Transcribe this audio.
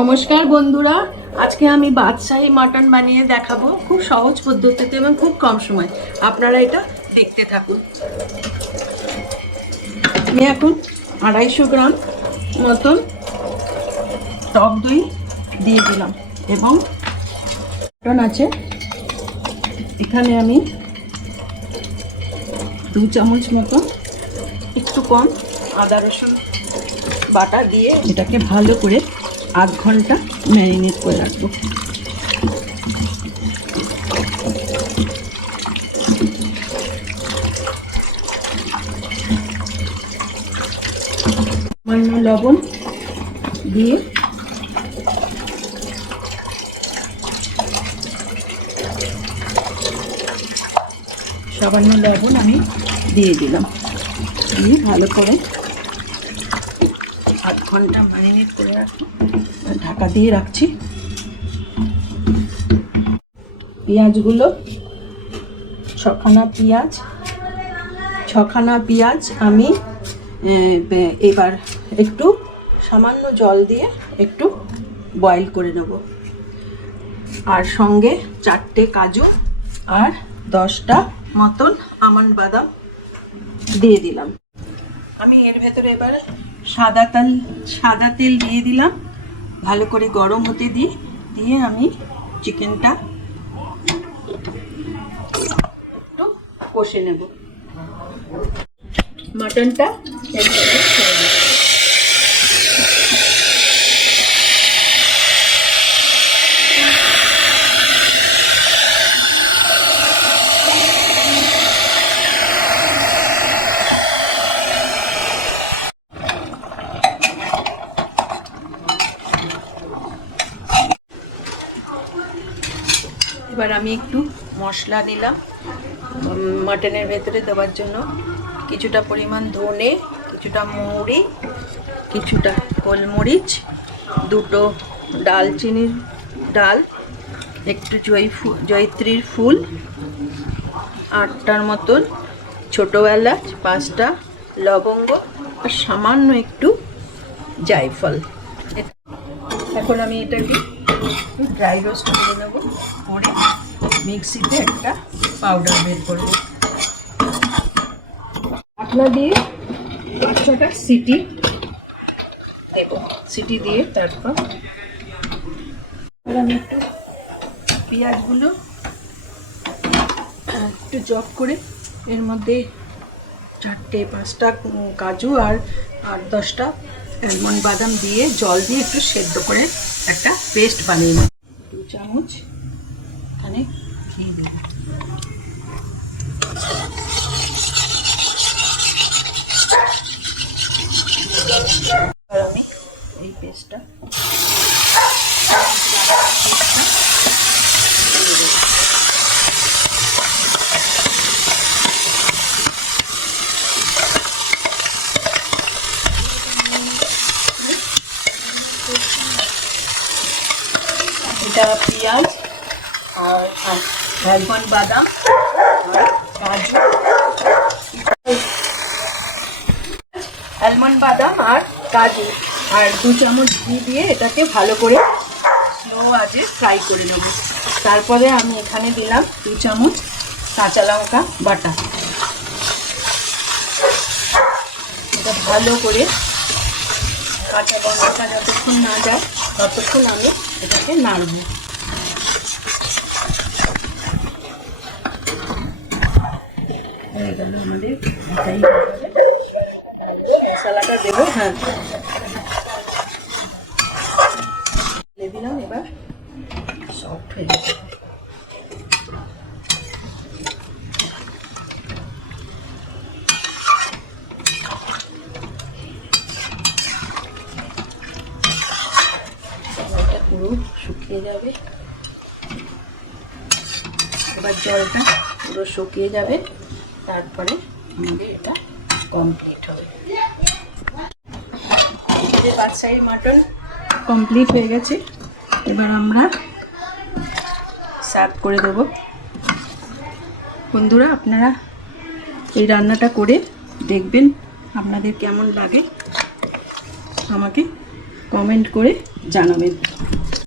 নমস্কার বন্ধুরা, আজকে আমি বাদশাহী মাটন বানিয়ে দেখাবো খুব সহজ পদ্ধতিতে এবং খুব কম সময়। আপনারা এটা দেখতে থাকুন। আমি এখন 250 গ্রাম মতন টক দই দিয়ে দিলাম এবং মাটন আছে এখানে আমি 2 চামচ মতো একটু কম আদা রসুন বাটা দিয়ে এটাকে ভালো করে আধ ঘন্টা ম্যারিনেট করে রাখবো। সামান্য লবণ দিয়ে আমি দিয়ে দিলাম, দিয়ে ভালো করে আধ ঘন্টা ম্যারিনেট করে রাখবো। ঢাকা দিয়ে রাখছি। পেঁয়াজগুলো ছখানা পেঁয়াজ আমি এবার একটু সামান্য জল দিয়ে একটু বয়েল করে নেব, আর সঙ্গে 4টে কাজু আর 10টা মতন আমন্ড বাদাম দিয়ে দিলাম। আমি এর ভেতরে এবার সাদা তেল দিয়ে দিলাম, ভালো করে গরম হতে দিয়ে আমি চিকেনটা একটু কষে নেব। মাটনটা এবার আমি একটু মশলা নিলাম মাটনের ভেতরে দেওয়ার জন্য। কিছুটা পরিমাণ ধনে, কিছুটা মৌরি, কিছুটা গোলমরিচ, 2টো ডালচিনির ডাল, একটু জয়িত্রীর ফুল, 8টার মতন ছোটো এলাচ, 5টা লবঙ্গ আর সামান্য একটু জায়ফল। এখন আমি এটাকে ড্রাই রোস্ট করে নেব, করে মিক্সিতে একটা পাউডার বের করব। ঢাকনা দিয়ে 5-6টা সিটি দেব, সিটি দিয়ে তারপর আমি একটু পেঁয়াজগুলো একটু চপ করে এর মধ্যে 4-5টা কাজু আর 10টা আমন্ড বাদাম দিয়ে জল দিয়ে একটু সেদ্ধ করে একটা পেস্ট বানিয়ে নেব। 2 চামচ এখানে ঘি দেব। আর আমি এই পেস্টটা এটা পেঁয়াজ আর আমন্ড বাদাম আর কাজু, আমন্ড বাদাম আর কাজু আর 2 চামচ ঘি দিয়ে এটাকে ভালো করে স্লো আঁচে ফ্রাই করে নেব। তারপরে আমি এখানে দিলাম 2 চামচ কাঁচা লঙ্কা বাটা। এটা ভালো করে কাঁচা লঙ্কাটা যতক্ষণ না যায় ততক্ষণ আমি এটাকে নাড়ব। হয়ে গেল আমাদের মশলাটা দেবো। হ্যাঁ, দিলাম। এবার সফট হয়ে যাবে। এটা পুরো শুকিয়ে যাবে, এবার জলটা পুরো শুকিয়ে যাবে, তারপরে আমাদের এটা কমপ্লিট হবে। বাদশাহী মাটন কমপ্লিট হয়ে গেছে, এবার আমরা সার্ভ করে দেব। বন্ধুরা, আপনারা এই রান্নাটা করে দেখবেন আপনাদের কেমন লাগে, আমাকে কমেন্ট করে জানাবেন।